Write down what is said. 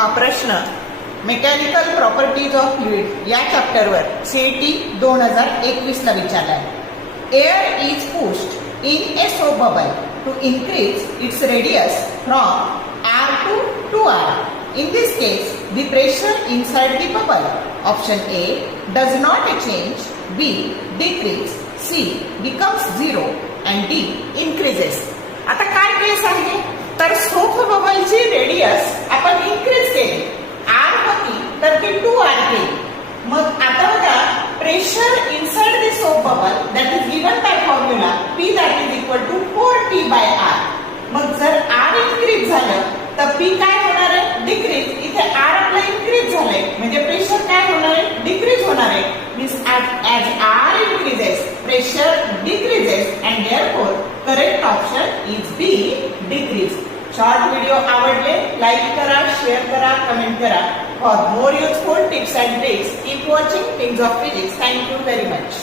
हा प्रश्न mechanical properties of fluid या चॅप्टरवर सीईटी 2021 ला विचारला आहे. Air is pushed in a soap bubble to increase its radius from R to R. In this case, the pressure inside the bubble, option A, does not change, B, decrease, C, becomes 0 and D, increases. आता काय केस आहे तर soap बबलची radius आपण increase केली, R होती तर ती 2R केली. मग आता बघा pressure inside the soap bubble that is given by formula P that is equal to 4T by R. मग जर R इन्क्रीज झालं तर P काय होणार आहे डिक्रीज. इथे R आपला इन्क्रीज झालंय म्हणजे प्रेशर काय होणार आहे डिक्रीज होणार आहे. Means as R increases pressure decreases and therefore correct option is be decrease. Short video आवडले लाईक करा, शेअर करा, कमेंट करा. For more useful tips and tricks keep watching things of physics. Thank you very much.